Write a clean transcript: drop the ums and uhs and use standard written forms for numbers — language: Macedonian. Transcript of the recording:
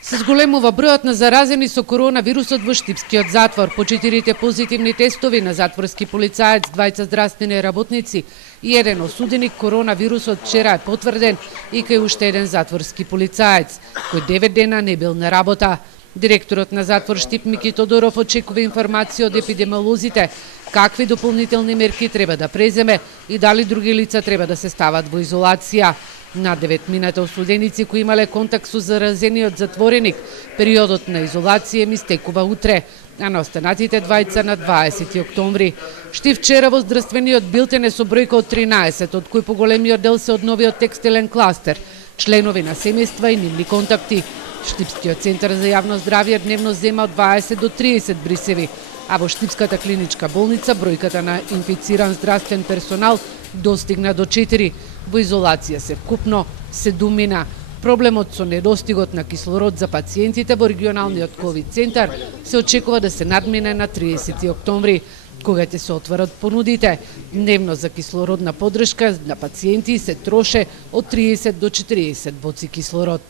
Се зголемува бројот на заразени со коронавирусот во Штипскиот затвор. По 4 позитивни тестови на затворски полицаец, 2 здравствени работници и еден осуденик, коронавирусот вчера е потврден и кај уште еден затворски полицаец, кој 9 дена не бил на работа. Директорот на затвор Штип Мики Тодоров очекува информација од епидемиолозите какви дополнителни мерки треба да преземе и дали други лица треба да се стават во изолација. На 9 мината осуденици кои имале контакт со заразениот затвореник, периодот на изолација им истекува утре, а на останатите двајца на 20 октомври. Штип вчера во здравствениот билтен е со бројка од 13, од кои поголемиот дел се од новиот текстилен кластер, членови на семејства и нивни контакти. Штипскиот центар за јавно здравје дневно зема од 20 до 30 брисеви, а во Штипската клиничка болница бројката на инфициран здравствен персонал достигна до 4. Во изолација се вкупно 7. Проблемот со недостигот на кислород за пациентите во регионалниот ковид центар се очекува да се надмине на 30 октомври, кога ќе се отворат понудите. Дневно за кислородна поддршка на пациенти се троше од 30 до 40 боци кислород.